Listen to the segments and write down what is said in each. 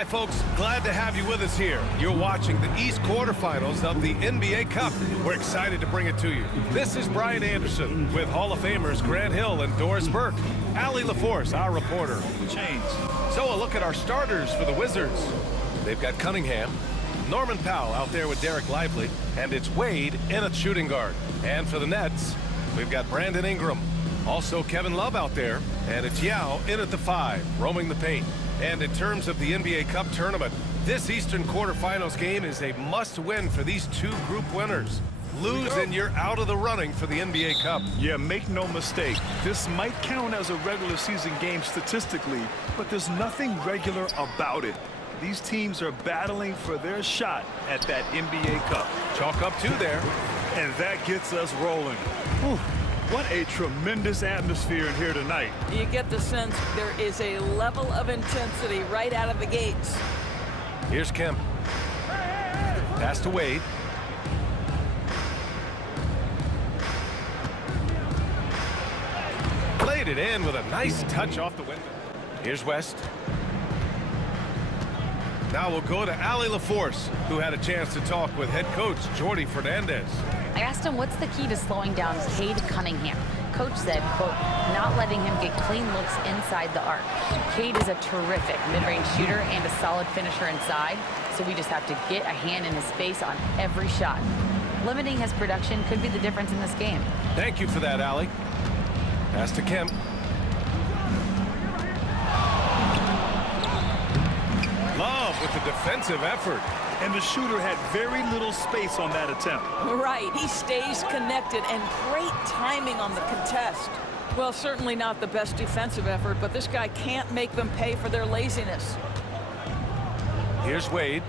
Hi, folks. Glad to have you with us here. You're watching the East quarterfinals of the NBA Cup. We're excited to bring it to you. This is Brian Anderson with Hall of Famers Grant Hill and Doris Burke. Allie LaForce, our reporter. Change. So a look at our starters for the Wizards. They've got Cunningham, Norman Powell out there with Dereck Lively, and it's Wade in at shooting guard. And for the Nets, we've got Brandon Ingram. Also Kevin Love out there, and it's Yao in at the 5, roaming the paint. And in terms of the NBA Cup tournament, this Eastern quarterfinals game is a must-win for these two group winners. Lose and you're out of the running for the NBA Cup. Yeah, make no mistake. This might count as a regular season game statistically, but there's nothing regular about it. These teams are battling for their shot at that NBA Cup. Chalk up 2 there. And that gets us rolling. Whew. What a tremendous atmosphere in here tonight. You get the sense there is a level of intensity right out of the gates. Here's Kemp. Pass to Wade. Played it in with a nice touch off the window. Here's West. Now we'll go to Allie LaForce, who had a chance to talk with head coach Jordi Fernandez. I asked him what's the key to slowing down Cade Cunningham. Coach said, quote, not letting him get clean looks inside the arc. Cade is a terrific mid-range shooter and a solid finisher inside, so we just have to get a hand in his face on every shot. Limiting his production could be the difference in this game. Thank you for that, Allie. Pass to Kemp. Love with the defensive effort. And the shooter had very little space on that attempt. Right, he stays connected and great timing on the contest. Well, certainly not the best defensive effort, but this guy can't make them pay for their laziness. Here's Wade.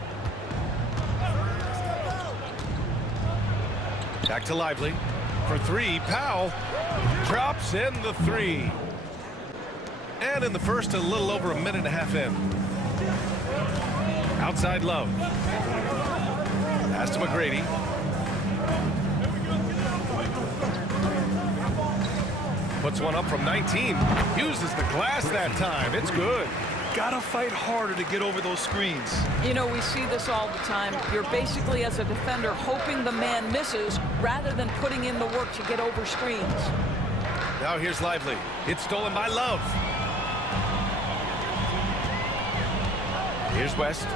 Back to Lively. For 3, Powell drops in the 3. And in the first, a little over a minute and a half in. Outside Love. Pass to McGrady. Puts one up from 19. Uses the glass that time. It's good. Gotta fight harder to get over those screens. You know, we see this all the time. You're basically, as a defender, hoping the man misses rather than putting in the work to get over screens. Now here's Lively. It's stolen by Love. Here's West.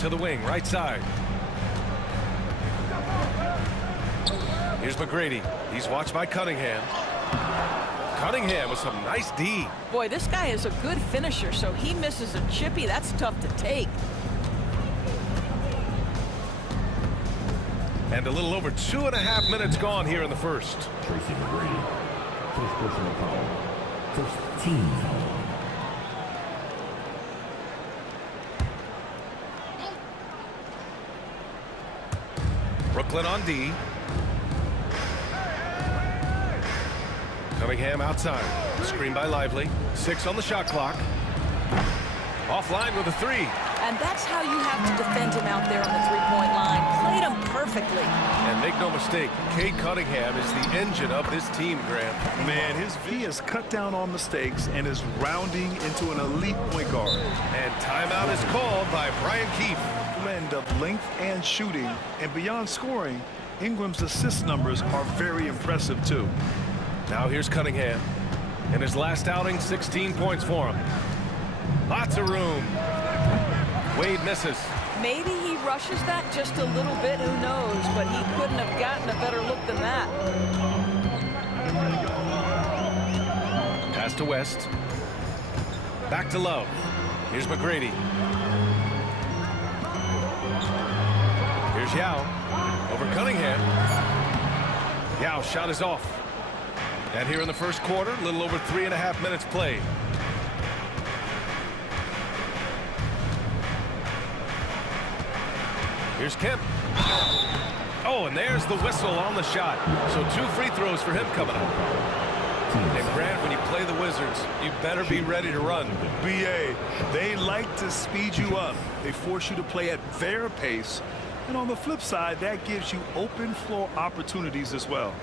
To the wing, right side. Here's McGrady. He's watched by Cunningham. Cunningham with some nice D. Boy, this guy is a good finisher, so he misses a chippy. That's tough to take. And a little over 2.5 minutes gone here in the first. Tracy McGrady. First personal foul. First team foul. Brooklyn on D. Cunningham outside. Screen by Lively. 6 on the shot clock. Offline with a 3. And that's how you have to defend him out there on the three-point line. Played him perfectly. And make no mistake, Cade Cunningham is the engine of this team, Grant. Man, he has cut down on mistakes and is rounding into an elite point guard. And timeout is called by Brian Keefe. Blend of length and shooting, and beyond scoring, Ingram's assist numbers are very impressive too. Now here's Cunningham. In his last outing, 16 points for him. Lots of room. Wade misses. Maybe he rushes that just a little bit, who knows, but he couldn't have gotten a better look than that. Pass to West. Back to Love. Here's McGrady. Here's Yao. Over Cunningham. Yao shot is off. And here in the first quarter, a little over 3.5 minutes played. Here's Kemp. Oh, and there's the whistle on the shot. So 2 free throws for him coming up. And Grant, when you play the Wizards, you better be ready to run. BA, they like to speed you up. They force you to play at their pace. And on the flip side, that gives you open floor opportunities as well.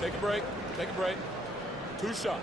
Take a break. Take a break. 2 shots.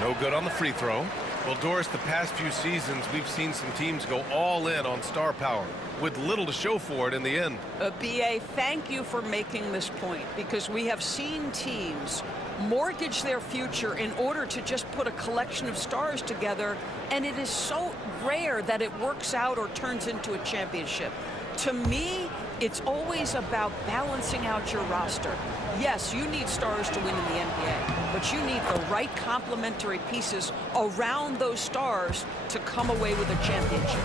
No good on the free throw. Well, Doris, the past few seasons, we've seen some teams go all in on star power with little to show for it in the end. BA, thank you for making this point, because we have seen teams mortgage their future in order to just put a collection of stars together, and it is so rare that it works out or turns into a championship. To me, it's always about balancing out your roster. Yes, you need stars to win in the NBA, but you need the right complementary pieces around those stars to come away with a championship.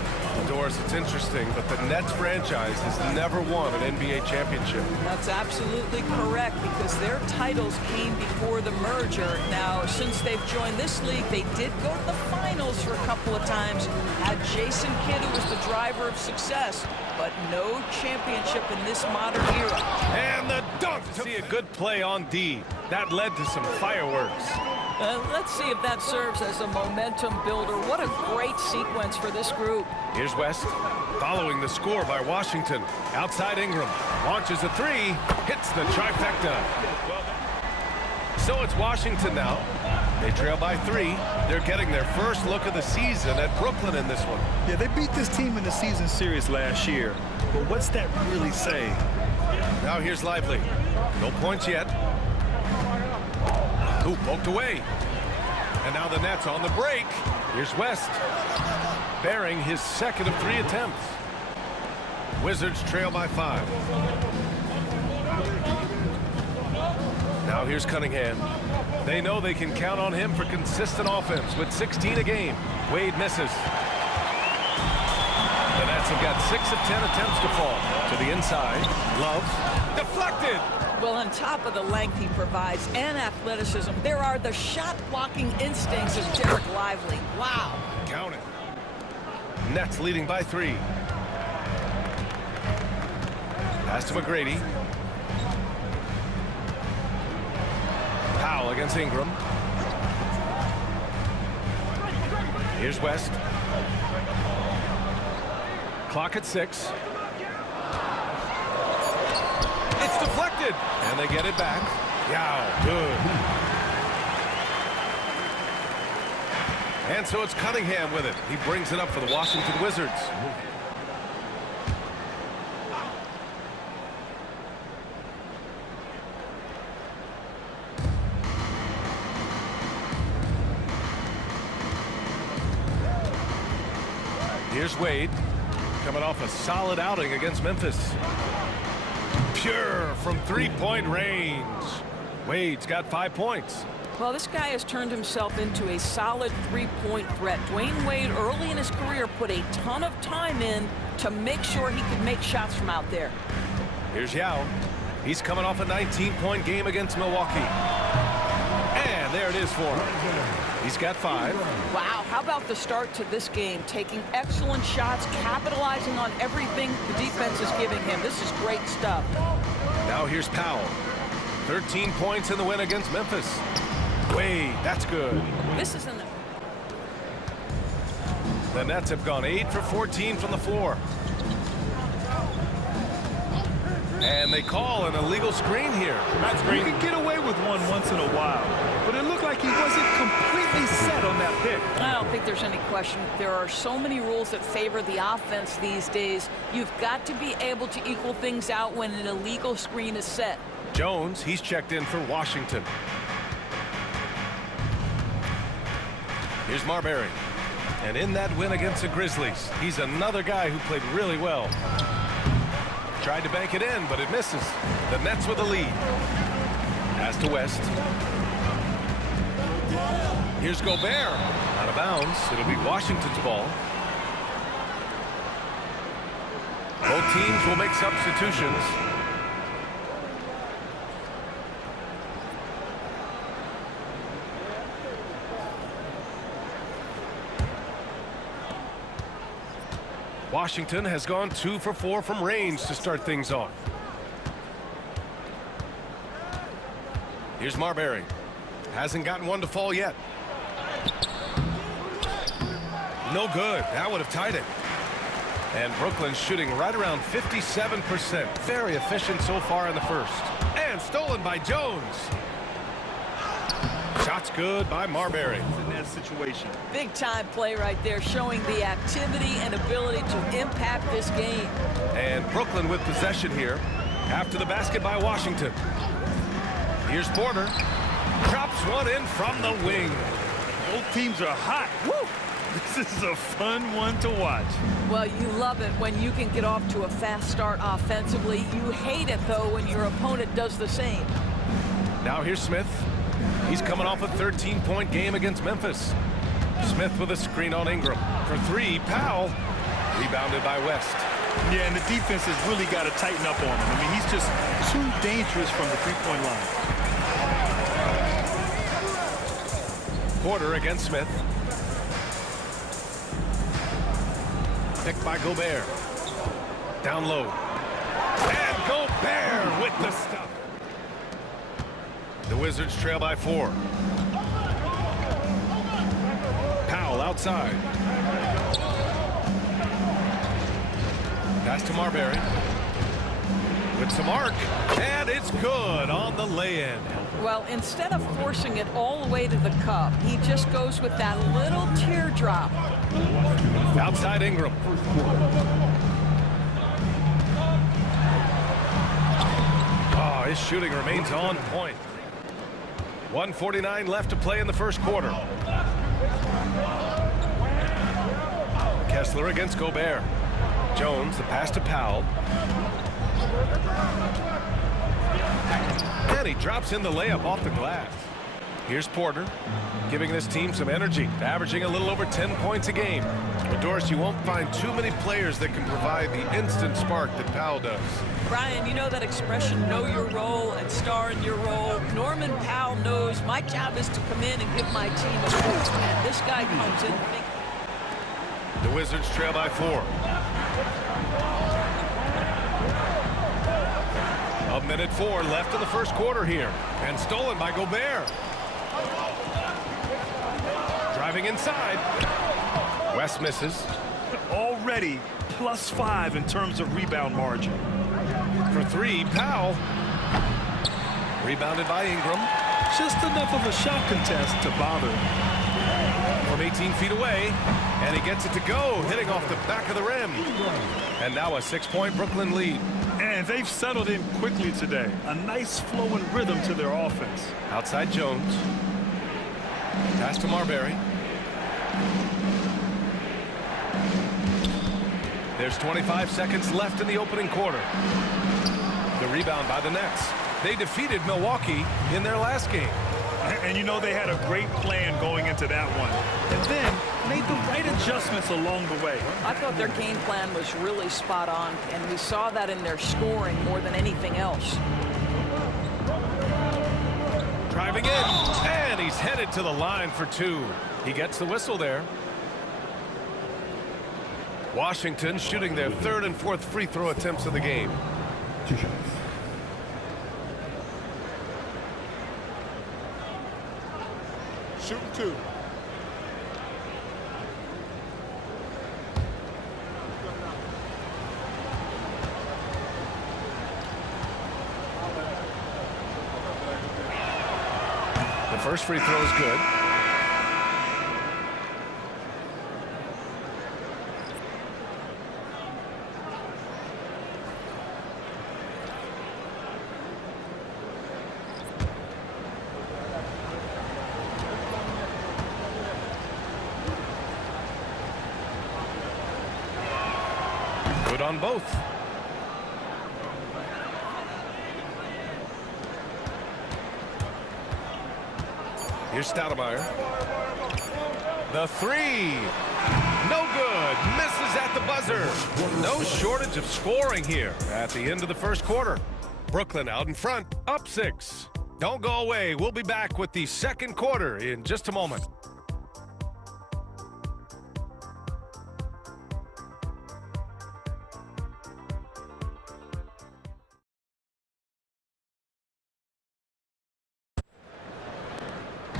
Doris, it's interesting, but the Nets franchise has never won an NBA championship. That's absolutely correct, because their titles came before the merger. Now, since they've joined this league, they did go to the finals for a couple of times. Had Jason Kidd, who was the driver of success, but no championship in this modern era. And the dunk! See a good play on D. That led to some fireworks. Let's see if that serves as a momentum builder. What a great sequence for this group. Here's West, following the score by Washington. Outside Ingram, launches a 3, hits the trifecta. So it's Washington now. They trail by 3. They're getting their first look of the season at Brooklyn in this one. Yeah, they beat this team in the season series last year. But what's that really say? Now here's Lively. No points yet. Ooh, poked away. And now the Nets on the break. Here's West, bearing his second of 3 attempts. Wizards trail by 5. Now here's Cunningham. They know they can count on him for consistent offense with 16 a game. Wade misses. The Nets have got 6 of 10 attempts to fall. To the inside. Love. Deflected. Well, on top of the length he provides and athleticism, there are the shot-blocking instincts of Dereck Lively. Wow. Count it. Nets leading by 3. Pass to McGrady. Powell against Ingram. Here's West. Clock at 6. It's deflected. And they get it back. Yeah, good. And so it's Cunningham with it. He brings it up for the Washington Wizards. Here's Wade, coming off a solid outing against Memphis. Pure from 3-point range. Wade's got 5 points. Well, this guy has turned himself into a solid 3-point threat. Dwayne Wade, early in his career, put a ton of time in to make sure he could make shots from out there. Here's Yao. He's coming off a 19-point game against Milwaukee. And there it is for him. He's got 5. Wow, how about the start to this game? Taking excellent shots, capitalizing on everything the defense is giving him. This is great stuff. Now here's Powell. 13 points in the win against Memphis. Wade, that's good. This isn't... The Nets have gone 8 for 14 from the floor. And they call an illegal screen here. You can get away with one once in a while, but it looked like he wasn't completely set on that pick. I don't think there's any question. There are so many rules that favor the offense these days. You've got to be able to equal things out when an illegal screen is set. Jones, he's checked in for Washington. Here's Marbury. And in that win against the Grizzlies, he's another guy who played really well. Tried to bank it in, but it misses. The Nets with the lead. Pass to West. Here's Gobert. Out of bounds. It'll be Washington's ball. Both teams will make substitutions. Washington has gone 2 for 4 from range to start things off. Here's Marbury. Hasn't gotten one to fall yet. No good. That would have tied it. And Brooklyn's shooting right around 57%. Very efficient so far in the first. And stolen by Jones. Shot's good by Marbury. In that situation. Big time play right there, showing the activity and ability to impact this game. And Brooklyn with possession here after the basket by Washington. Here's Porter. Drops one in from the wing. Both teams are hot. Woo! This is a fun one to watch. Well, you love it when you can get off to a fast start offensively. You hate it, though, when your opponent does the same. Now here's Smith. He's coming off a 13-point game against Memphis. Smith with a screen on Ingram. For three, Powell. Rebounded by West. Yeah, and the defense has really got to tighten up on him. I mean, he's just too dangerous from the three-point line. Porter against Smith. Picked by Gobert. Down low. And Gobert with the stuff. The Wizards trail by 4. Powell outside. Pass to Marbury. With some arc. And it's good on the lay-in. Well, instead of forcing it all the way to the cup, he just goes with that little teardrop. Outside Ingram. Oh, his shooting remains on point. 1:49 left to play in the first quarter. Kessler against Gobert. Jones, the pass to Powell. And he drops in the layup off the glass. Here's Porter, giving this team some energy, averaging a little over 10 points a game. But Doris, you won't find too many players that can provide the instant spark that Powell does. Brian, you know that expression, know your role and star in your role. Norman Powell knows my job is to come in and give my team a boost. And this guy comes in. The Wizards trail by 4. A minute 4 left in the first quarter here. And stolen by Gobert. Driving inside. West misses. Already +5 in terms of rebound margin. For three, Powell. Rebounded by Ingram. Just enough of a shot contest to bother. From 18 feet away. And he gets it to go, hitting off the back of the rim. And now a 6-point Brooklyn lead. And they've settled in quickly today. A nice flowing rhythm to their offense. Outside Jones. Pass to Marbury. There's 25 seconds left in the opening quarter. The rebound by the Nets. They defeated Milwaukee in their last game. And you know they had a great plan going into that one. And then made the right adjustments along the way. I thought their game plan was really spot on, and we saw that in their scoring more than anything else. Driving in, and he's headed to the line for 2. He gets the whistle there. Washington shooting their 3rd and 4th free throw attempts of the game. 2 shots. Shooting 2. The first free throw is good. Good on both. Here's Stoudemire. The 3. No good. Misses at the buzzer. No shortage of scoring here at the end of the first quarter. Brooklyn out in front, up 6. Don't go away. We'll be back with the second quarter in just a moment.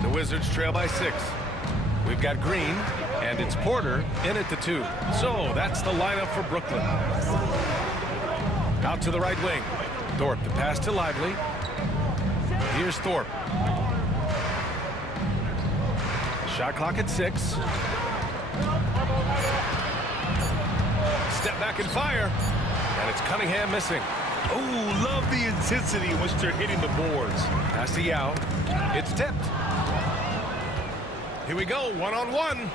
The Wizards trail by 6. We've got Green, And it's Porter in at the 2. So that's the lineup for Brooklyn. Out to the right wing. Thorpe, the pass to Lively. Here's Thorpe. Shot clock at 6. Step back and fire. And it's Cunningham missing. Oh, love the intensity in which they're hitting the boards. Pass to Yao. It's tipped. Here we go, one-on-one.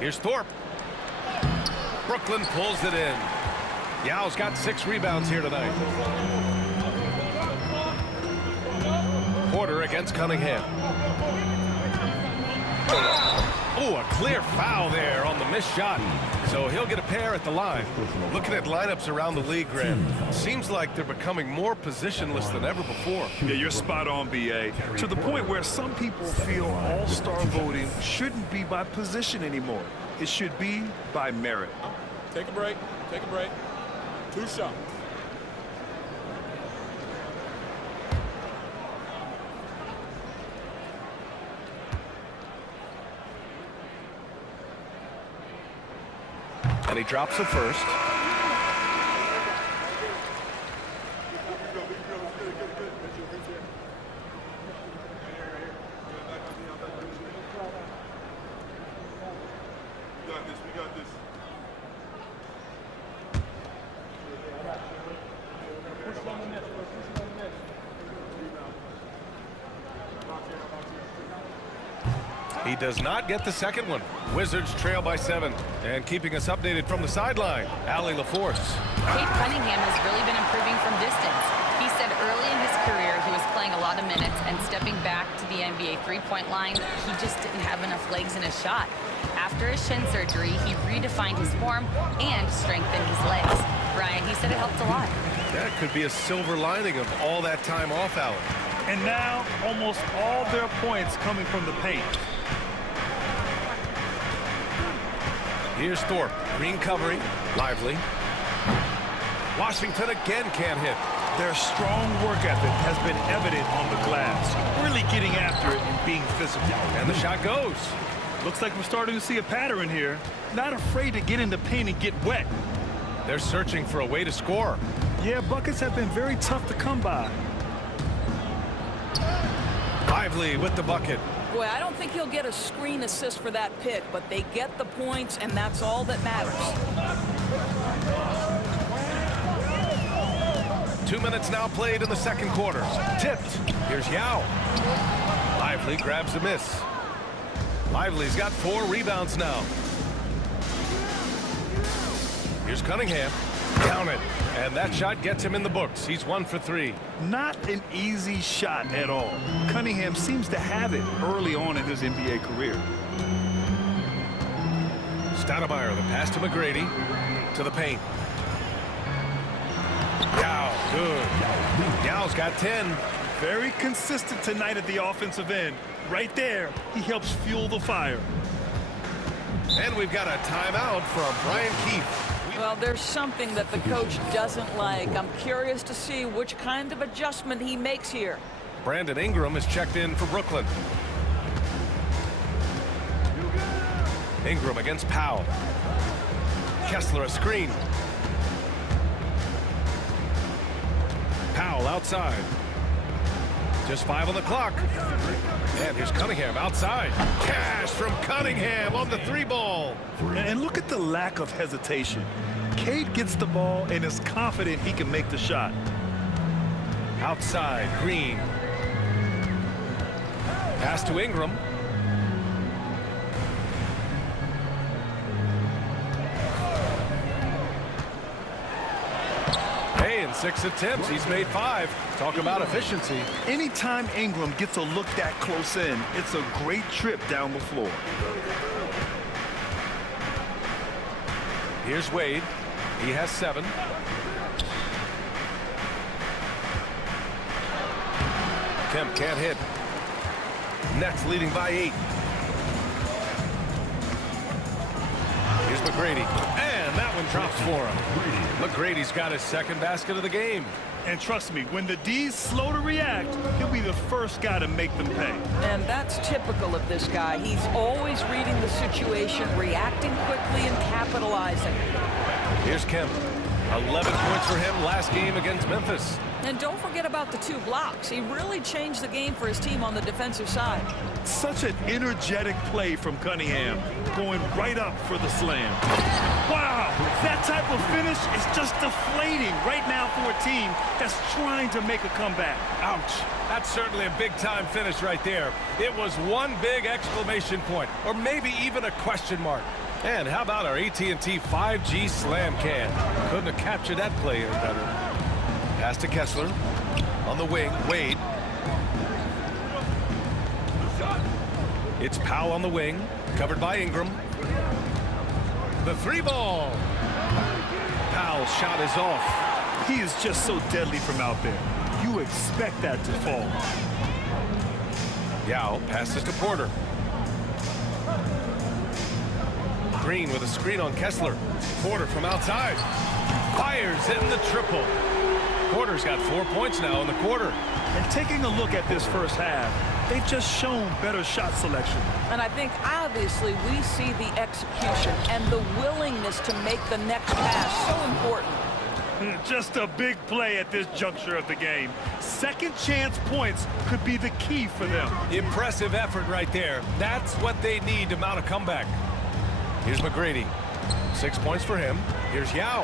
Here's Thorpe. Brooklyn pulls it in. Yao's got 6 rebounds here tonight. Porter against Cunningham. Oh, a clear foul there on the missed shot. So he'll get a pair at the line. Looking at lineups around the league, Grant, seems like they're becoming more positionless than ever before. Yeah, you're spot on, B.A. To the point where some people feel all-star voting shouldn't be by position anymore. It should be by merit. Take a break. Take a break. 2 shots. And he drops the first. We got this. He does not get the second one. Wizards trail by 7. And keeping us updated from the sideline, Allie LaForce. Cade Cunningham has really been improving from distance. He said early in his career he was playing a lot of minutes, and stepping back to the NBA three-point line, he just didn't have enough legs in his shot. After his shin surgery, he redefined his form and strengthened his legs. Brian, he said it helped a lot. That could be a silver lining of all that time off, Allie. And now, almost all their points coming from the paint. Here's Thorpe. Green covering. Lively. Washington again can't hit. Their strong work ethic has been evident on the glass. Really getting after it and being physical. And the shot goes. Looks like we're starting to see a pattern here. Not afraid to get in the paint and get wet. They're searching for a way to score. Yeah, buckets have been very tough to come by. Lively with the bucket. Boy, I don't think he'll get a screen assist for that pick, but they get the points, and that's all that matters. 2 minutes now played in the second quarter. Tipped. Here's Yao. Lively grabs the miss. Lively's got 4 rebounds now. Here's Cunningham. Count it. And that shot gets him in the books. He's 1 for 3. Not an easy shot at all. Cunningham seems to have it early on in his NBA career. Stoudemire, the pass to McGrady. To the paint. Yao, good. Yao's got 10. Very consistent tonight at the offensive end. Right there, he helps fuel the fire. And we've got a timeout from Brian Keefe. Well, there's something that the coach doesn't like. I'm curious to see which kind of adjustment he makes here. Brandon Ingram is checked in for Brooklyn. Ingram against Powell. Kessler a screen. Powell outside. Just 5 on the clock. And here's Cunningham outside. Cash from Cunningham on the 3-ball. And look at the lack of hesitation. Cade gets the ball and is confident he can make the shot. Outside, Green. Pass to Ingram. Hey, in 6 attempts, he's made 5. Talk about efficiency. Anytime Ingram gets a look that close in, it's a great trip down the floor. Here's Wade. He has 7. Kemp can't hit. Nets leading by 8. Here's McGrady. And that was drops for him. McGrady's got his second basket of the game. And trust me, when the D's slow to react, he'll be the first guy to make them pay. And that's typical of this guy. He's always reading the situation, reacting quickly and capitalizing. Here's Kemp. 11 points for him last game against Memphis. And don't forget about the 2 blocks. He really changed the game for his team on the defensive side. Such an energetic play from Cunningham, going right up for the slam. Wow, that type of finish is just deflating right now for a team that's trying to make a comeback. Ouch. That's certainly a big-time finish right there. It was one big exclamation point, or maybe even a question mark. And how about our AT&T 5G slam can? Couldn't have captured that play any better. Pass to Kessler. On the wing, Wade. It's Powell on the wing, covered by Ingram. The 3-ball. Powell's shot is off. He is just so deadly from out there. You expect that to fall. Yao passes to Porter. Green with a screen on Kessler. Porter from outside. Fires in the triple. Porter's got 4 points now in the quarter. And taking a look at this first half, they've just shown better shot selection. And I think obviously we see the execution and the willingness to make the next pass so important. Just a big play at this juncture of the game. Second chance points could be the key for them. Impressive effort right there. That's what they need to mount a comeback. Here's McGrady. 6 points for him. Here's Yao.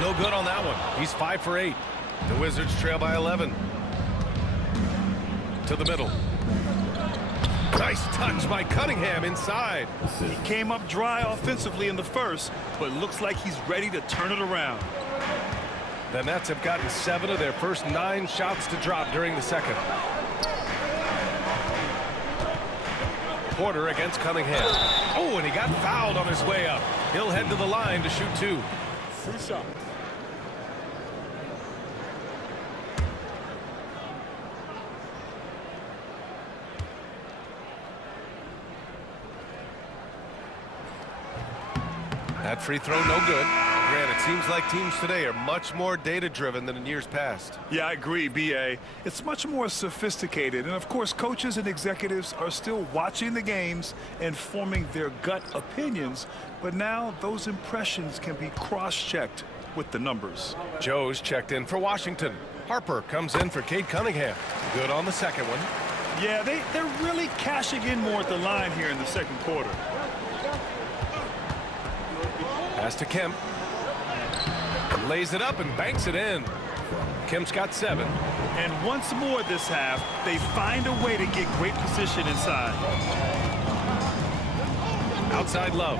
No good on that one. He's 5 for 8. The Wizards trail by 11. To the middle. Nice touch by Cunningham inside. He came up dry offensively in the first, but looks like he's ready to turn it around. The Nets have gotten 7 of their first 9 shots to drop during the second. Porter against Cunningham. Oh, and he got fouled on his way up. He'll head to the line to shoot 2. Free shot. That free throw no good. Grant, it seems like teams today are much more data-driven than in years past. Yeah, I agree, B.A. It's much more sophisticated. And, of course, coaches and executives are still watching the games and forming their gut opinions. But now those impressions can be cross-checked with the numbers. Joe's checked in for Washington. Harper comes in for Cade Cunningham. Good on the second one. Yeah, they're really cashing in more at the line here in the second quarter. Pass to Kemp. Lays it up and banks it in. Kemp's got 7. And once more this half, they find a way to get great position inside. Outside Love.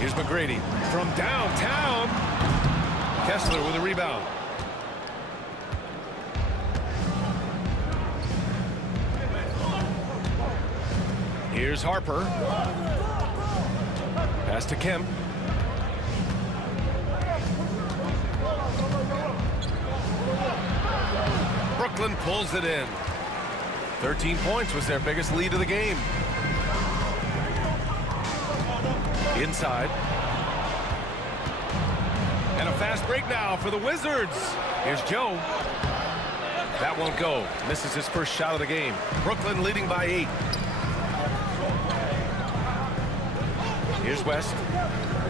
Here's McGrady from downtown. Kessler with a rebound. Here's Harper. Pass to Kemp. Brooklyn pulls it in. 13 points was their biggest lead of the game. Inside. And a fast break now for the Wizards. Here's Joe. That won't go. Misses his first shot of the game. Brooklyn leading by 8. Here's West.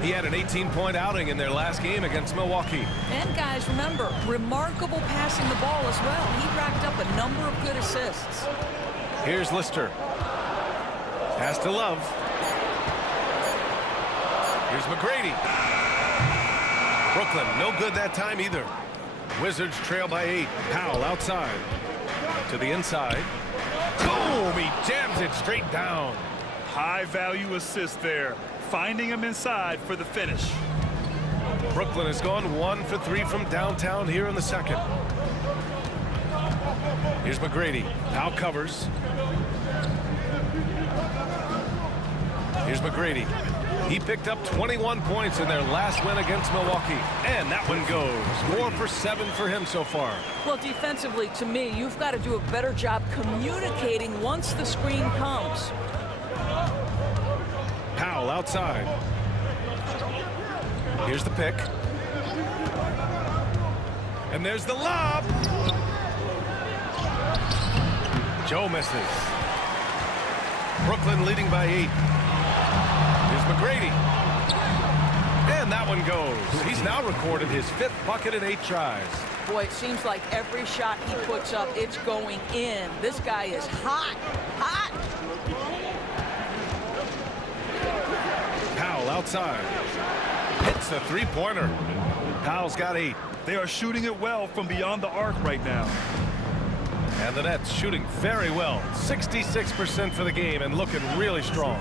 He had an 18-point outing in their last game against Milwaukee. And guys, remember, remarkable passing the ball as well. He racked up a number of good assists. Here's Lister. Pass to Love. Here's McGrady. Brooklyn, no good that time either. Wizards trail by 8. Powell outside. To the inside. Boom! He jams it straight down. High-value assist there. Finding him inside for the finish. Brooklyn has gone 1 for 3 from downtown here in the second. Here's McGrady. Powell covers. Here's McGrady. He picked up 21 points in their last win against Milwaukee. And that one goes. 4 for 7 for him so far. Well, defensively, to me, you've got to do a better job communicating once the screen comes. Powell outside. Here's the pick. And there's the lob. Joe misses. Brooklyn leading by 8. Here's McGrady. And that one goes. He's now recorded his 5th bucket in 8 tries. Boy, it seems like every shot he puts up, it's going in. This guy is hot, hot. Powell outside. Hits the three-pointer. Powell's got 8. They are shooting it well from beyond the arc right now. And the Nets shooting very well. 66% for the game and looking really strong.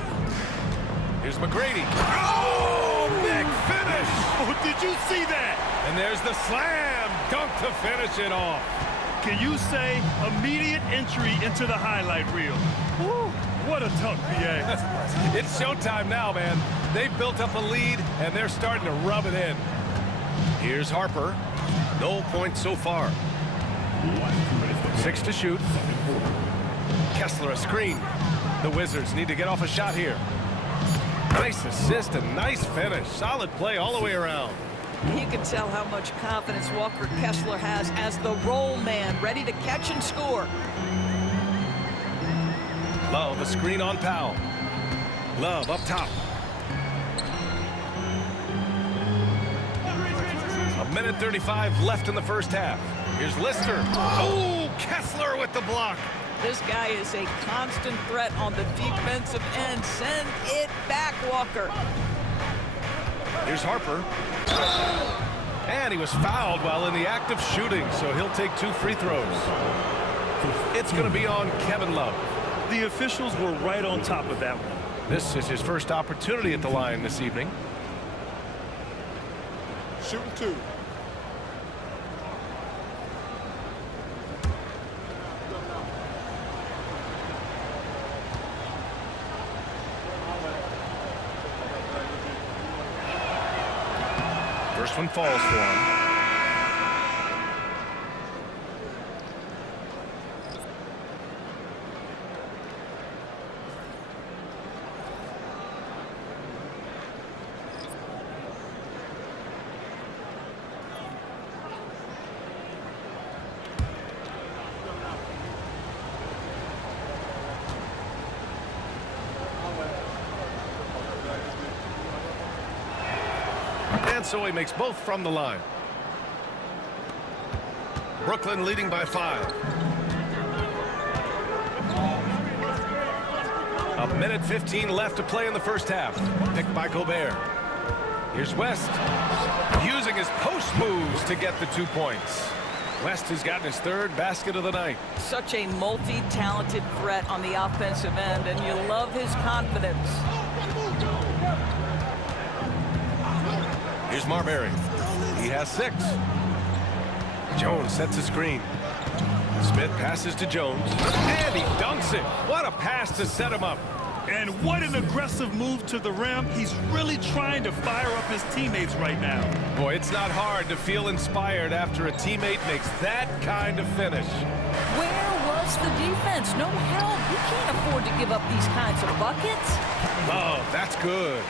Here's McGrady. Oh, big finish. Oh, did you see that? And there's the slam dunk to finish it off. Can you say immediate entry into the highlight reel? Woo, what a dunk, PA. It's showtime now, man. They've built up a lead, and they're starting to rub it in. Here's Harper. No points so far. 6 to shoot. Kessler a screen. The Wizards need to get off a shot here. Nice assist and nice finish. Solid play all the way around. You can tell how much confidence Walker Kessler has as the roll man, ready to catch and score. Love a screen on Powell. Love up top. A minute 35 left in the first half. Here's Lister. Oh, Kessler with the block. This guy is a constant threat on the defensive end. Send it back, Walker. Here's Harper. And he was fouled while in the act of shooting, so he'll take 2 free throws. It's going to be on Kevin Love. The officials were right on top of that one. This is his first opportunity at the line this evening. Shooting 2. First one falls for him. And so he makes both from the line. Brooklyn leading by 5. A minute 15 left to play in the first half. Picked by Gobert. Here's West. Using his post moves to get the 2 points. West has gotten his 3rd basket of the night. Such a multi-talented threat on the offensive end, and you love his confidence. Here's Marbury. He has 6. Jones sets a screen. Smith passes to Jones. And he dunks it. What a pass to set him up. And what an aggressive move to the rim. He's really trying to fire up his teammates right now. Boy, it's not hard to feel inspired after a teammate makes that kind of finish. Where was the defense? No help. You can't afford to give up these kinds of buckets. Oh, that's good.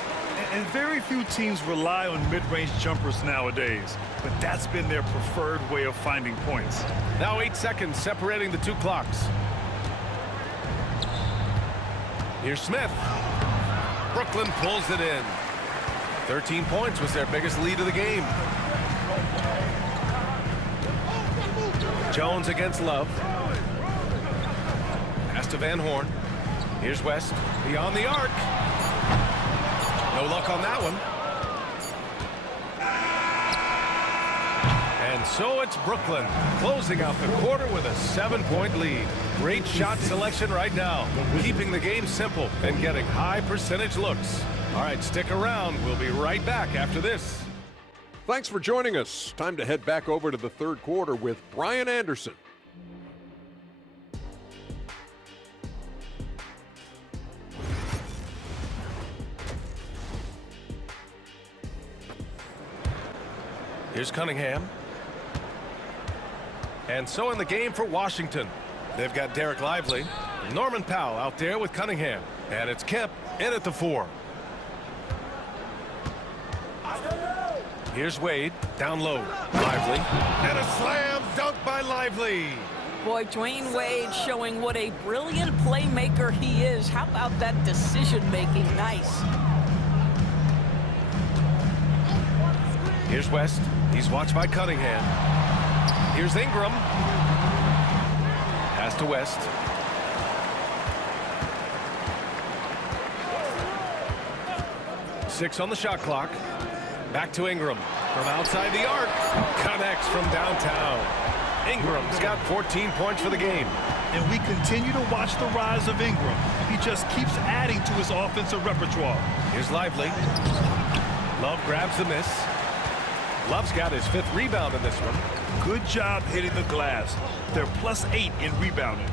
And very few teams rely on mid-range jumpers nowadays, but that's been their preferred way of finding points. Now 8 seconds separating the 2 clocks. Here's Smith. Brooklyn pulls it in. 13 points was their biggest lead of the game. Jones against Love. Pass to Van Horn. Here's West. Beyond the arc. No luck on that one. And so it's Brooklyn closing out the quarter with a 7-point lead. Great shot selection right now, keeping the game simple and getting high percentage looks. All right, stick around. We'll be right back after this. Thanks for joining us. Time to head back over to the 3rd quarter with Brian Anderson. Here's Cunningham. And so in the game for Washington, they've got Dereck Lively, Norman Powell out there with Cunningham. And it's Kemp in at the 4. Here's Wade, down low. Lively. And a slam dunk by Lively. Boy, Dwayne Wade showing what a brilliant playmaker he is. How about that decision-making? Nice. Here's West. He's watched by Cunningham. Here's Ingram. Pass to West. Six on the shot clock. Back to Ingram. From outside the arc. Connects from downtown. Ingram's got 14 points for the game. And we continue to watch the rise of Ingram. He just keeps adding to his offensive repertoire. Here's Lively. Love grabs the miss. Love's got his 5th rebound in this one. Good job hitting the glass. They're +8 in rebounding.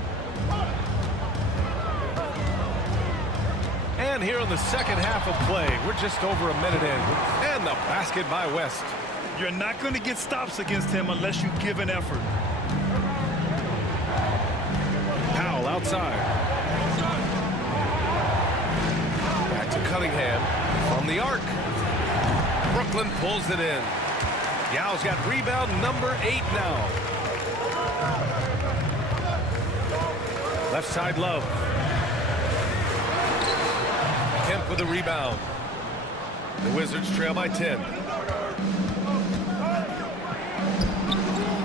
And here in the second half of play, we're just over a minute in. And the basket by West. You're not going to get stops against him unless you give an effort. Powell outside. Back to Cunningham from the arc. Brooklyn pulls it in. Yao's got rebound number 8 now. Left side Love. Kemp with a rebound. The Wizards trail by 10.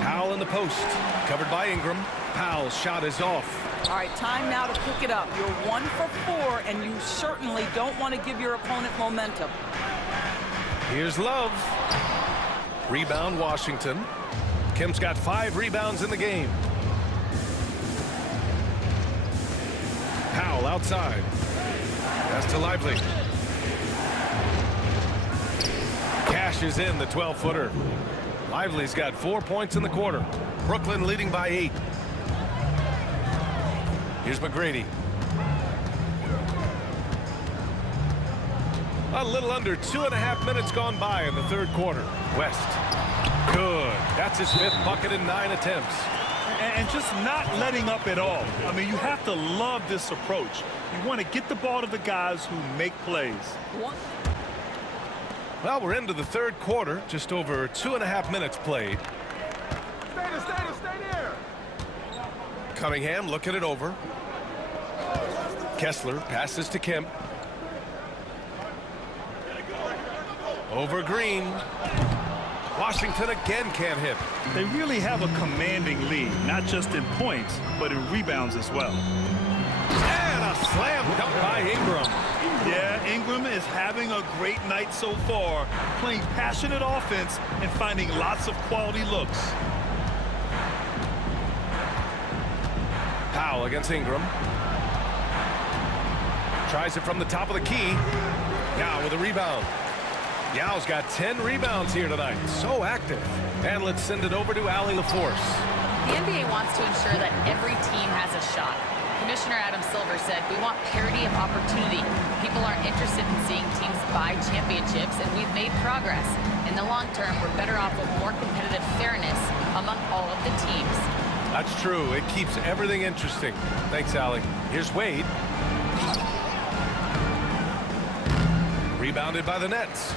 Powell in the post. Covered by Ingram. Powell's shot is off. All right, time now to pick it up. You're 1 for 4, and you certainly don't want to give your opponent momentum. Here's Love. Rebound Washington. Kemp's got 5 rebounds in the game. Powell outside. Pass to Lively. Cashes in the 12-footer. Lively's got 4 points in the quarter. Brooklyn leading by 8. Here's McGrady. A little under 2.5 minutes gone by in the third quarter. West. Good. That's his 5th bucket in 9 attempts. And just not letting up at all. I mean, you have to love this approach. You want to get the ball to the guys who make plays. Well, we're into the third quarter. Just over 2.5 minutes played. Stay there. Cunningham looking it over. Kessler passes to Kemp. Over Green. Washington again can't hit. They really have a commanding lead, not just in points, but in rebounds as well. And a slam dunk by Ingram. Yeah, Ingram is having a great night so far, playing passionate offense and finding lots of quality looks. Powell against Ingram. Tries it from the top of the key. Yao with a rebound. Yao's got 10 rebounds here tonight. So active. And let's send it over to Allie LaForce. The NBA wants to ensure that every team has a shot. Commissioner Adam Silver said, we want parity of opportunity. People aren't interested in seeing teams buy championships, and we've made progress. In the long term, we're better off with more competitive fairness among all of the teams. That's true. It keeps everything interesting. Thanks, Allie. Here's Wade. Rebounded by the Nets.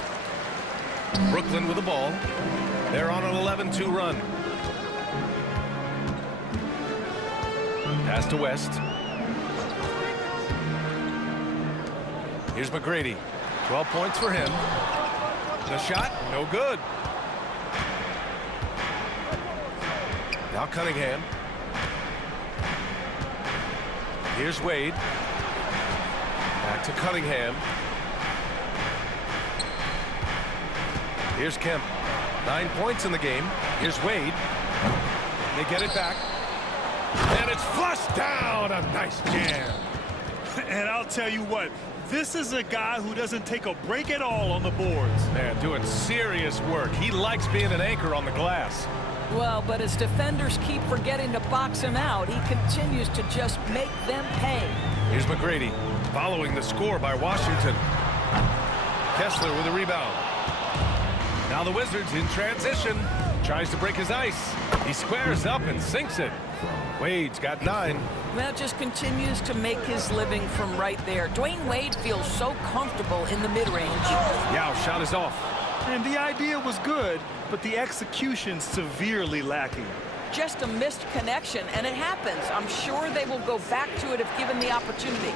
Brooklyn with the ball. They're on an 11-2 run. Pass to West. Here's McGrady. 12 points for him. The shot, no good. Now Cunningham. Here's Wade. Back to Cunningham. Here's Kemp. 9 points in the game. Here's Wade. They get it back. And it's flushed down. A nice jam. And I'll tell you what, this is a guy who doesn't take a break at all on the boards. Man, doing serious work. He likes being an anchor on the glass. Well, but as defenders keep forgetting to box him out, he continues to just make them pay. Here's McGrady following the score by Washington. Kessler with a rebound. Now the Wizards in transition. Tries to break his ice. He squares up and sinks it. Wade's got 9. Well, just continues to make his living from right there. Dwayne Wade feels so comfortable in the mid-range. Yao shot is off. And the idea was good, but the execution severely lacking. Just a missed connection, and it happens. I'm sure they will go back to it if given the opportunity.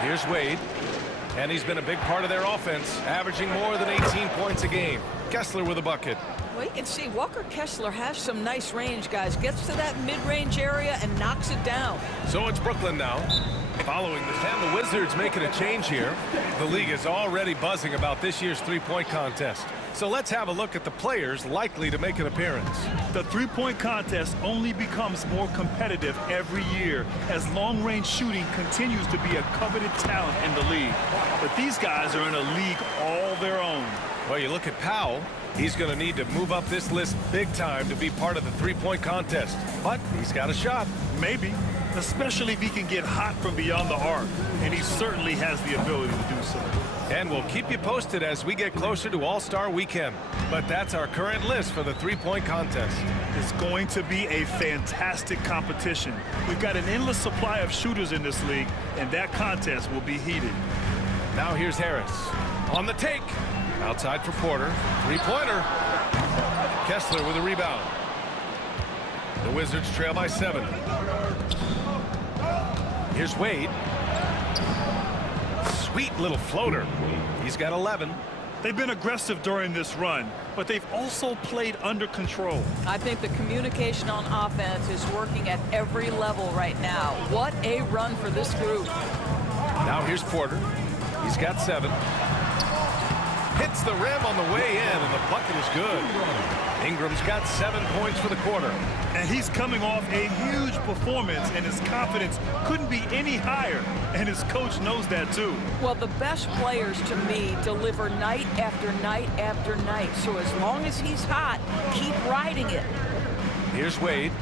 Here's Wade, and he's been a big part of their offense, averaging more than 18 points a game. Kessler with a bucket. Well, you can see Walker Kessler has some nice range, guys. Gets to that mid-range area and knocks it down. So it's Brooklyn now. Following this, and the Wizards making a change here. The league is already buzzing about this year's three-point contest. So let's have a look at the players likely to make an appearance. The three-point contest only becomes more competitive every year as long-range shooting continues to be a coveted talent in the league. But these guys are in a league all their own. Well, you look at Powell. He's going to need to move up this list big time to be part of the three-point contest. But he's got a shot. Maybe, especially if he can get hot from beyond the arc. And he certainly has the ability to do so. And we'll keep you posted as we get closer to All-Star Weekend. But that's our current list for the three-point contest. It's going to be a fantastic competition. We've got an endless supply of shooters in this league, and that contest will be heated. Now here's Harris. On the take. Outside for Porter. Three-pointer. Kessler with a rebound. The Wizards trail by 7. Here's Wade. Sweet little floater. He's got 11. They've been aggressive during this run, but they've also played under control. I think the communication on offense is working at every level right now. What a run for this group. Now here's Porter. He's got 7. Hits the rim on the way in, and the bucket is good. Ingram's got 7 points for the quarter. And he's coming off a huge performance, and his confidence couldn't be any higher. And his coach knows that, too. Well, the best players, to me, deliver night after night after night. So as long as he's hot, keep riding it. Here's Wade.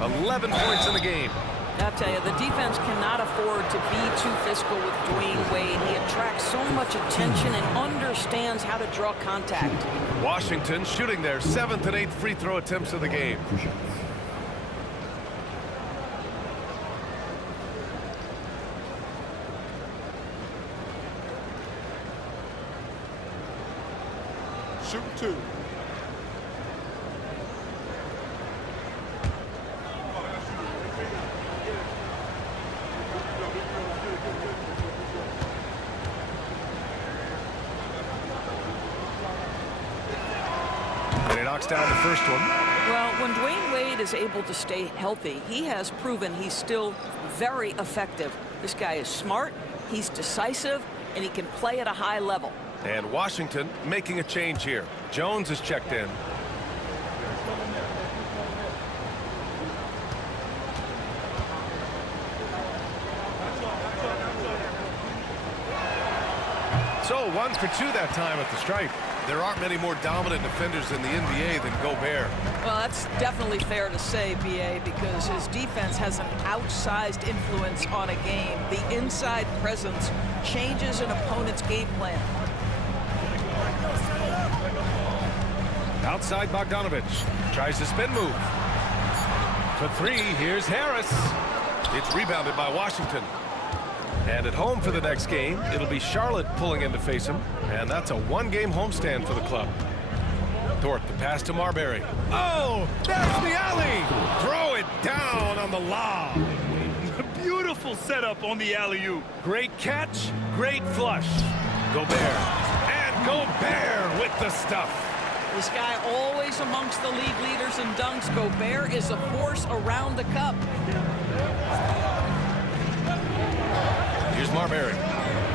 11 points in the game. I'll tell you, the defense cannot afford to be too physical with Dwayne Wade. He attracts so much attention and understands how to draw contact. Washington shooting their 7th and 8th free throw attempts of the game. Shoot 2. And he knocks down the first one. Well, when Dwayne Wade is able to stay healthy, he has proven he's still very effective. This guy is smart, he's decisive, and he can play at a high level. And Washington making a change here. Jones is checked in. So 1 for 2 that time at the stripe. There aren't many more dominant defenders in the NBA than Gobert. Well, that's definitely fair to say, B.A., because his defense has an outsized influence on a game. The inside presence changes an opponent's game plan. Outside Bogdanovich. Tries the spin move. For 3, here's Harris. It's rebounded by Washington. And at home for the next game, it'll be Charlotte pulling in to face him. And that's a 1-game homestand for the club. Dort, the pass to Marbury. Oh, there's the alley. Throw it down on the lob. Beautiful setup on the alley-oop. Great catch, great flush. Gobert. And Gobert with the stuff. This guy always amongst the league leaders in dunks. Gobert is a force around the cup. Here's Marbury.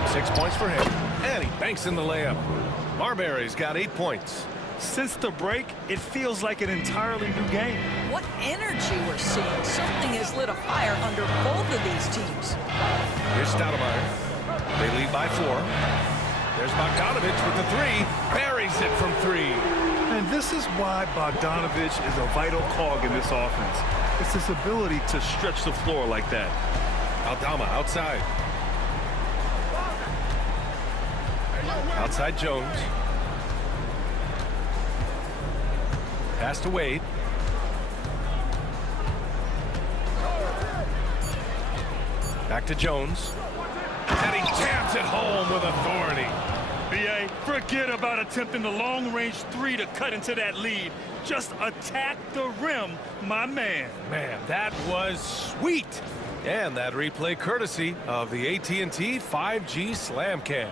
6 points for him. And he banks in the layup. Marbury's got 8 points. Since the break, it feels like an entirely new game. What energy we're seeing. Something has lit a fire under both of these teams. Here's Stoudemire. They lead by 4. There's Bogdanovich with the 3. Buries it from 3. And this is why Bogdanovich is a vital cog in this offense. It's his ability to stretch the floor like that. Aldama outside. Outside Jones. Pass to Wade. Back to Jones. And he jams it home with authority. B.A., Forget about attempting the long-range three to cut into that lead. Just attack the rim, my man. Man, that was sweet. And that replay courtesy of the AT&T 5G Slam Cam.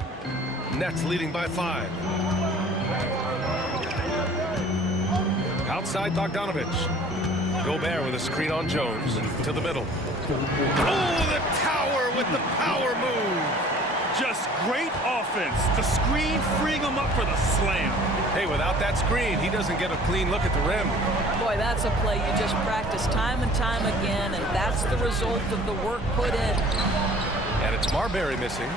Nets leading by 5. Outside Bogdanovich. Gobert with a screen on Jones to the middle. Oh, the tower with the power move. Just great offense. The screen freeing him up for the slam. Hey, without that screen, he doesn't get a clean look at the rim. Boy, that's a play you just practice time and time again, and that's the result of the work put in. And it's Marbury missing.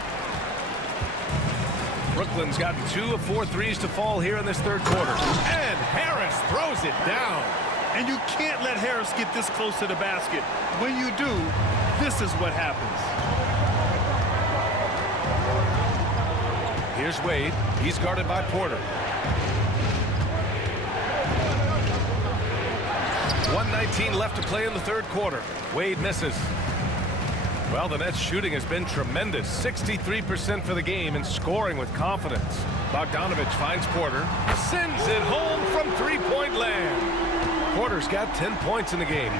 Brooklyn's gotten 2 of 4 threes to fall here in this third quarter. And Harris throws it down. And you can't let Harris get this close to the basket. When you do, this is what happens. Here's Wade. He's guarded by Porter. 1:19 left to play in the third quarter. Wade misses. Well, the Nets' shooting has been tremendous. 63% for the game and scoring with confidence. Bogdanovich finds Porter. Sends it home from three-point land. Porter's got 10 points in the game.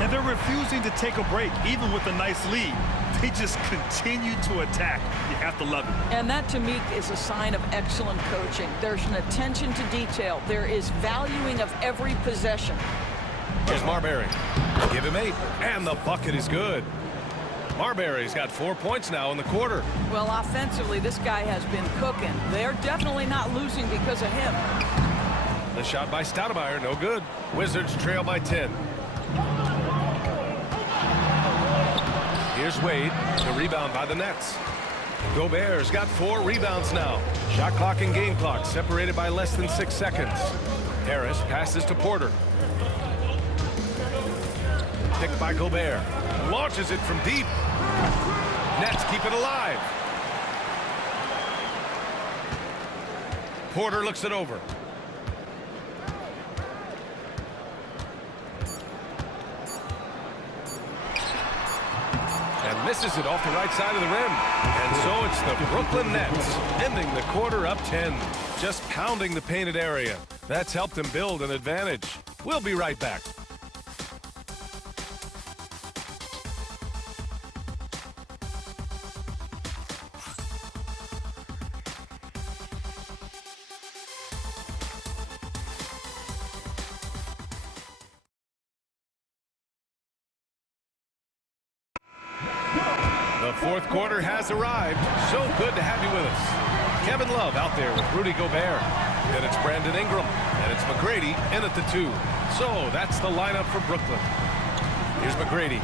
And they're refusing to take a break, even with a nice lead. They just continue to attack. You have to love it. And that, to me, is a sign of excellent coaching. There's an attention to detail. There is valuing of every possession. Here's Marbury. Give him 8. And the bucket is good. Marbury's got 4 points now in the quarter. Well, offensively, this guy has been cooking. They're definitely not losing because of him. The shot by Stoudemire, no good. Wizards trail by 10. Here's Wade, the rebound by the Nets. Gobert's got 4 rebounds now. Shot clock and game clock separated by less than 6 seconds. Harris passes to Porter. Picked by Gobert. Launches it from deep. Nets keep it alive. Porter looks it over. And misses it off the right side of the rim. And so it's the Brooklyn Nets ending the quarter up 10. Just pounding the painted area. That's helped them build an advantage. We'll be right back. The fourth quarter has arrived. So good to have you with us. Kevin Love out there with Rudy Gobert. Then it's Brandon Ingram. And it's McGrady in at the 2. So that's the lineup for Brooklyn. Here's McGrady.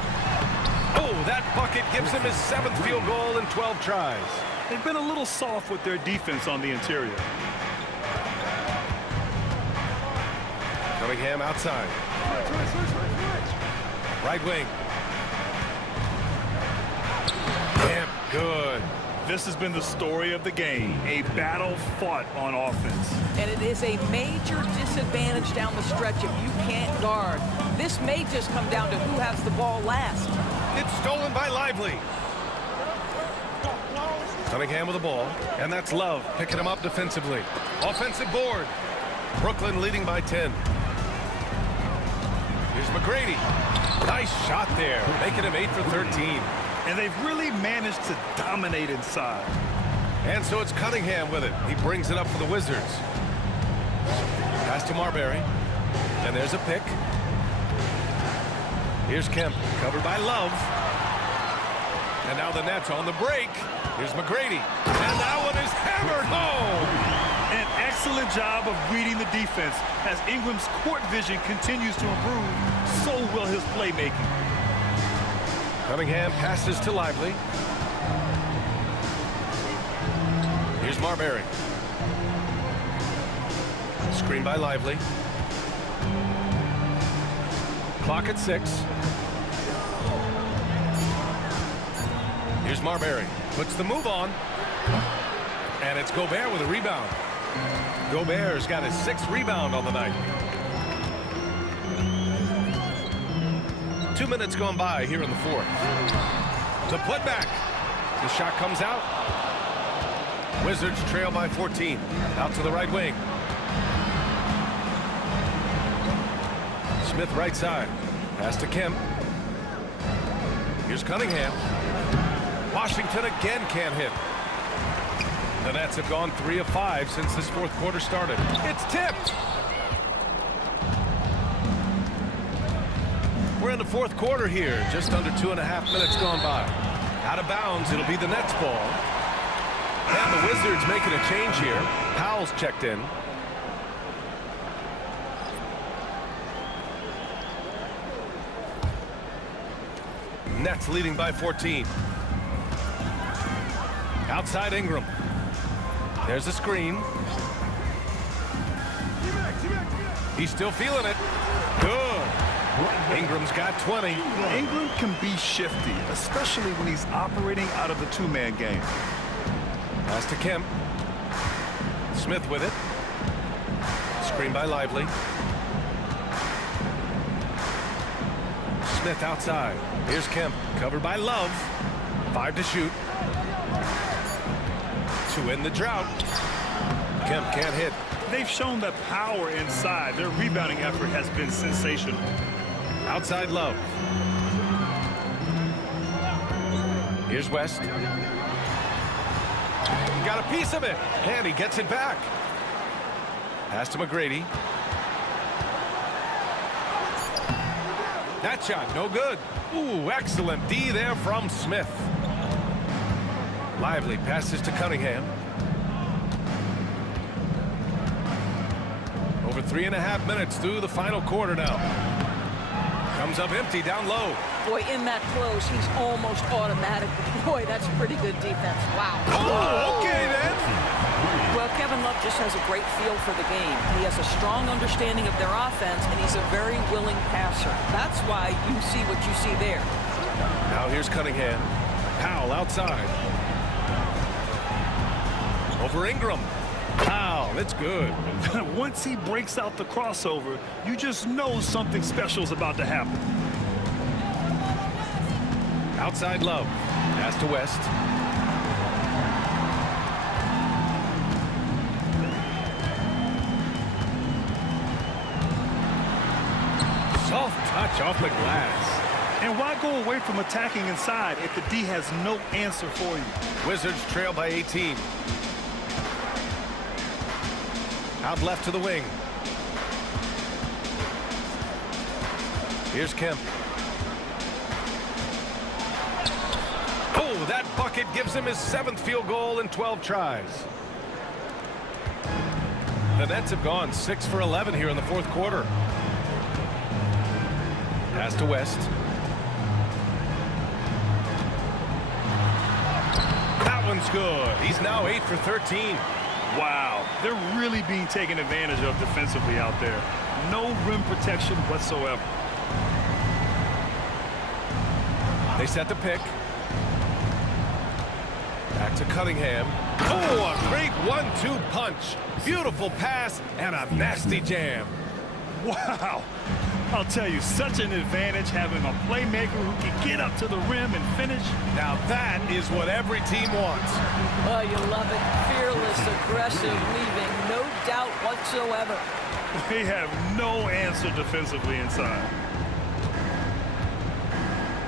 Oh, that bucket gives him his 7th field goal in 12 tries. They've been a little soft with their defense on the interior. Cunningham outside. Right wing. Kemp, good. This has been the story of the game, a battle fought on offense. And it is a major disadvantage down the stretch if you can't guard. This may just come down to who has the ball last. It's stolen by Lively. Cunningham with the ball, and that's Love picking him up defensively. Offensive board. Brooklyn leading by 10. Here's McGrady. Nice shot there, making him 8 for 13. And they've really managed to dominate inside. And so it's Cunningham with it. He brings it up for the Wizards. Pass to Marbury. And there's a pick. Here's Kemp, covered by Love. And now the Nets on the break. Here's McGrady. And that one is hammered home. An excellent job of reading the defense. As Ingram's court vision continues to improve, so will his playmaking. Cunningham passes to Lively. Here's Marbury. Screen by Lively. Clock at 6. Here's Marbury. Puts the move on. And it's Gobert with a rebound. Gobert's got his 6th rebound on the night. 2 minutes gone by here in the 4th. The putback. The shot comes out. Wizards trail by 14. Out to the right wing. Smith right side. Pass to Kemp. Here's Cunningham. Washington again can't hit. The Nets have gone 3 of 5 since this fourth quarter started. It's tipped. We're in the fourth quarter here. Just under 2.5 minutes gone by. Out of bounds. It'll be the Nets ball. And the Wizards making a change here. Powell's checked in. Nets leading by 14. Outside Ingram. There's the screen. He's still feeling it. Good. Ingram's got 20. Ingram can be shifty, especially when he's operating out of the two-man game. Pass to Kemp. Smith with it. Screen by Lively. Smith outside. Here's Kemp. Covered by Love. 5 to shoot. 2 in the drought. Kemp can't hit. They've shown that power inside. Their rebounding effort has been sensational. Outside Love. Here's West. Got a piece of it. And he gets it back. Pass to McGrady. That shot, no good. Ooh, excellent D there from Smith. Lively passes to Cunningham. Over 3.5 minutes through the final quarter now. Comes up empty down low. Boy, in that close, he's almost automatic. Boy, that's pretty good defense. Wow. Oh, okay then. Well, Kevin Love just has a great feel for the game. He has a strong understanding of their offense, and he's a very willing passer. That's why you see what you see there. Now here's Cunningham. Powell outside. Over Ingram. Powell, it's good. Once he breaks out the crossover, you just know something special is about to happen. Outside Love. Pass to West. Soft touch off the glass. And why go away from attacking inside if the D has no answer for you? Wizards trail by 18. Out left to the wing. Here's Kemp. Oh, that bucket gives him his 7th field goal in 12 tries. The Nets have gone 6 for 11 here in the fourth quarter. Pass to West. That one's good. He's now 8 for 13. Wow, they're really being taken advantage of defensively out there. No rim protection whatsoever. They set the pick. Back to Cunningham. Oh, a great 1-2 punch. Beautiful pass and a nasty jam. Wow. I'll tell you, such an advantage having a playmaker who can get up to the rim and finish. Now that is what every team wants. Oh, you love it. Fearless, aggressive, leaving no doubt whatsoever. They have no answer defensively inside.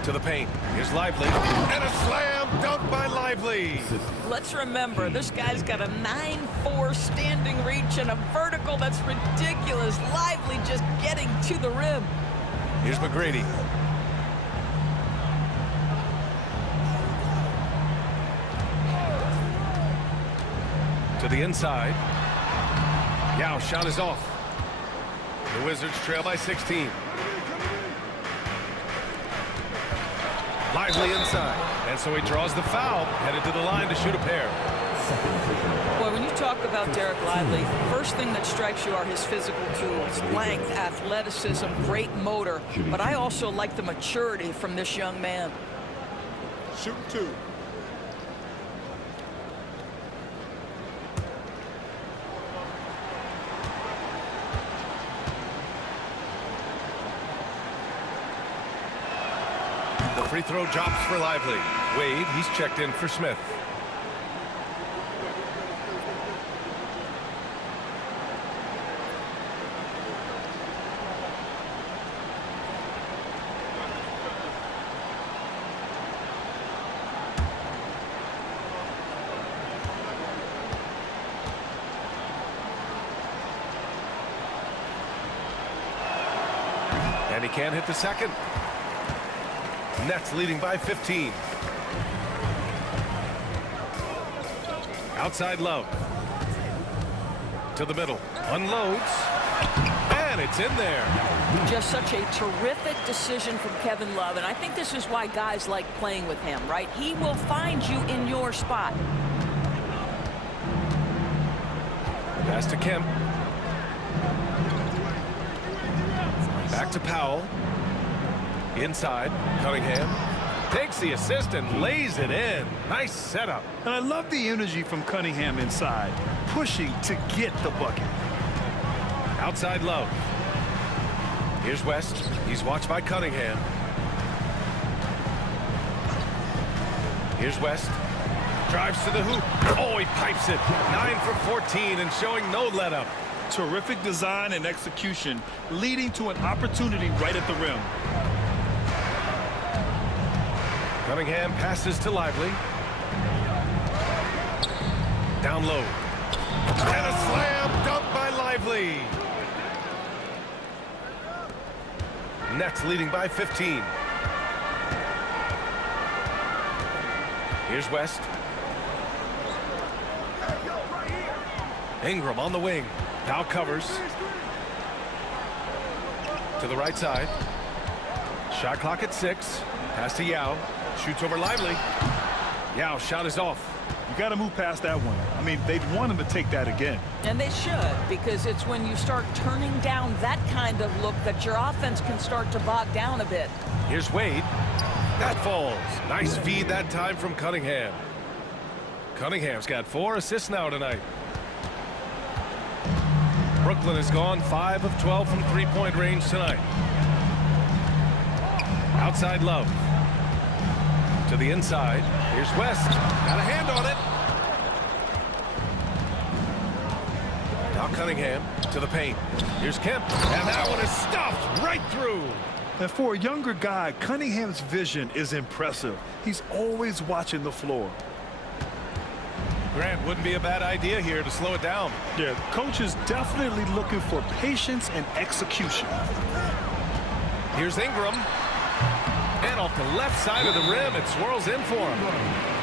To the paint. Here's Lively. And a slam dunk by Lively. Let's remember, this guy's got a 9-4 standing reach and a vertical that's ridiculous. Lively just getting to the rim. Here's McGrady. To the inside. Yao shot is off. The Wizards trail by 16. Lively inside. And so he draws the foul, headed to the line to shoot a pair. Boy, when you talk about Dereck Lively, first thing that strikes you are his physical tools, length, athleticism, great motor. But I also like the maturity from this young man. Shooting 2. Free throw drops for Lively. Wade, he's checked in for Smith. And he can't hit the second. Nets leading by 15. Outside Love. To the middle. Unloads. And it's in there. Just such a terrific decision from Kevin Love. And I think this is why guys like playing with him, right? He will find you in your spot. Pass to Kemp. Back to Powell. Inside. Cunningham. Takes the assist and lays it in. Nice setup. And I love the energy from Cunningham inside, pushing to get the bucket. Outside Love. Here's West. He's watched by Cunningham. Here's West. Drives to the hoop. Oh, he pipes it. 9 for 14 and showing no let-up. Terrific design and execution, leading to an opportunity right at the rim. Cunningham passes to Lively. Down low. And a slam dunk by Lively. Nets leading by 15. Here's West. Ingram on the wing. Now covers. To the right side. Shot clock at 6. Pass to Yao. Shoots over Lively. Yao shot is off. You got to move past that one. I mean, they'd want him to take that again. And they should, because it's when you start turning down that kind of look that your offense can start to bog down a bit. Here's Wade. That falls. Nice feed that time from Cunningham. Cunningham's got 4 assists now tonight. Brooklyn has gone 5 of 12 from three-point range tonight. Outside Love. To the inside. Here's West. Got a hand on it. Now Cunningham to the paint. Here's Kemp. And that one is stuffed right through. And for a younger guy, Cunningham's vision is impressive. He's always watching the floor. Grant, wouldn't be a bad idea here to slow it down. Yeah, coach is definitely looking for patience and execution. Here's Ingram. And off the left side of the rim, it swirls in for him.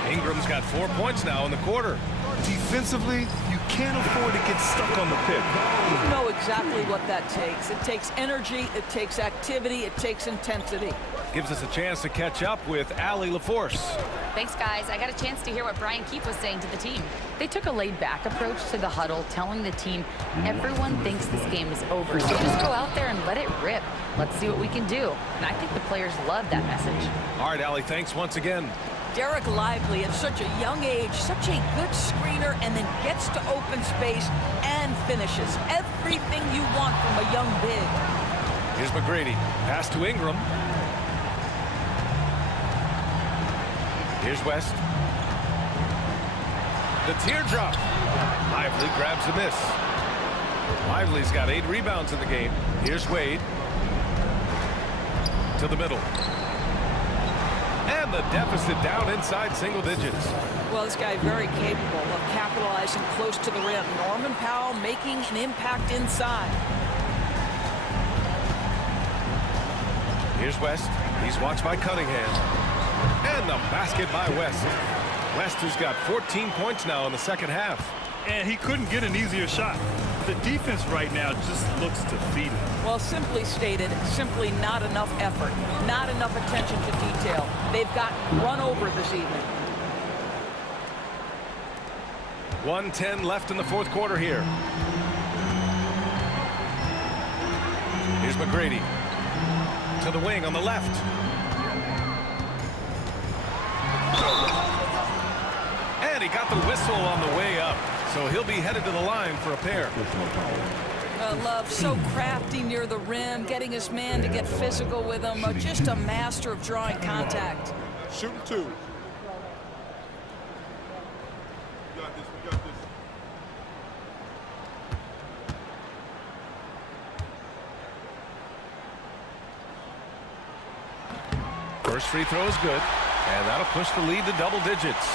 Ingram's got 4 points now in the quarter. Defensively, you can't afford to get stuck on the pick. You know exactly what that takes. It takes energy, it takes activity, it takes intensity. Gives us a chance to catch up with Allie LaForce. Thanks, guys. I got a chance to hear what Brian Keefe was saying to the team. They took a laid-back approach to the huddle, telling the team everyone thinks this game is over, so just go out there and let it rip. Let's see what we can do. And I think the players love that message. All right, Allie, thanks once again. Dereck Lively at such a young age, such a good screener, and then gets to open space and finishes. Everything you want from a young big. Here's McGrady. Pass to Ingram. Here's West. The teardrop. Lively grabs a miss. Lively's got 8 rebounds in the game. Here's Wade. To the middle. And the deficit down inside single digits. Well, this guy very capable of capitalizing close to the rim. Norman Powell making an impact inside. Here's West. He's watched by Cunningham. And the basket by West. West, who's got 14 points now in the second half. And he couldn't get an easier shot. The defense right now just looks defeated. Well, simply stated, simply not enough effort, not enough attention to detail. They've gotten run over this evening. 1:10 left in the fourth quarter here. Here's McGrady. To the wing on the left. And he got the whistle on the way up. So he'll be headed to the line for a pair. Love so crafty near the rim, getting his man to get physical with him. Just a master of drawing contact. Shooting 2. We got this. First free throw is good. And that'll push the lead to double digits.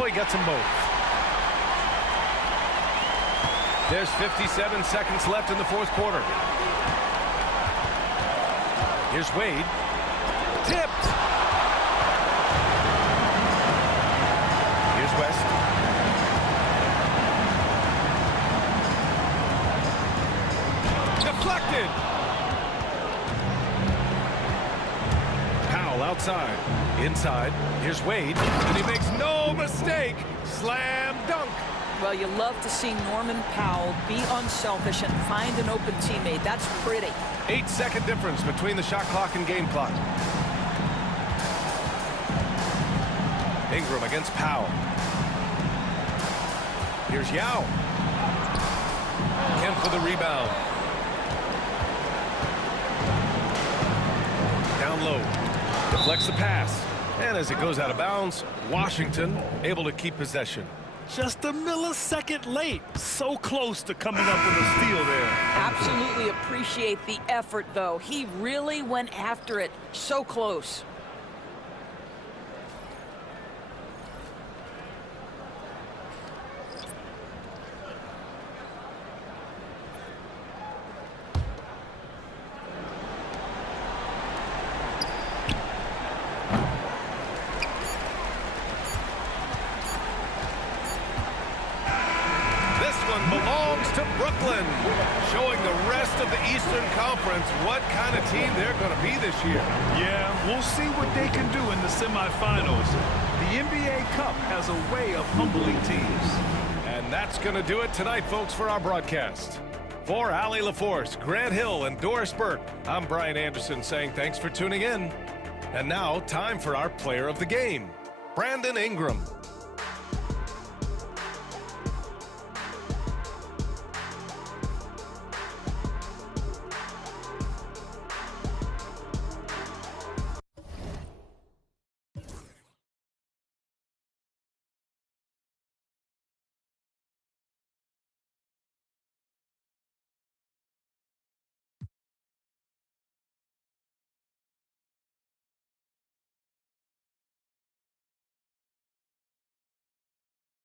so he gets them both. There's 57 seconds left in the fourth quarter. Here's Wade. Tipped. Here's West. Deflected. Powell outside. Inside. Here's Wade. And he makes no mistake. Slam dunk. Well, you love to see Norman Powell be unselfish and find an open teammate. That's pretty. 8-second difference between the shot clock and game clock. Ingram against Powell. Here's Yao. Kemp for the rebound. Down low. Deflects the pass. And as it goes out of bounds, Washington able to keep possession. Just a millisecond late. So close to coming up with a steal there. Absolutely appreciate the effort, though. He really went after it. So close. Belongs to Brooklyn, showing the rest of the Eastern Conference what kind of team they're going to be this year. Yeah, we'll see what they can do in the semifinals. The NBA Cup has a way of humbling teams. And that's going to do it tonight, folks, for our broadcast. For Allie LaForce, Grant Hill, and Doris Burke, I'm Brian Anderson saying thanks for tuning in. And now, time for our player of the game, Brandon Ingram.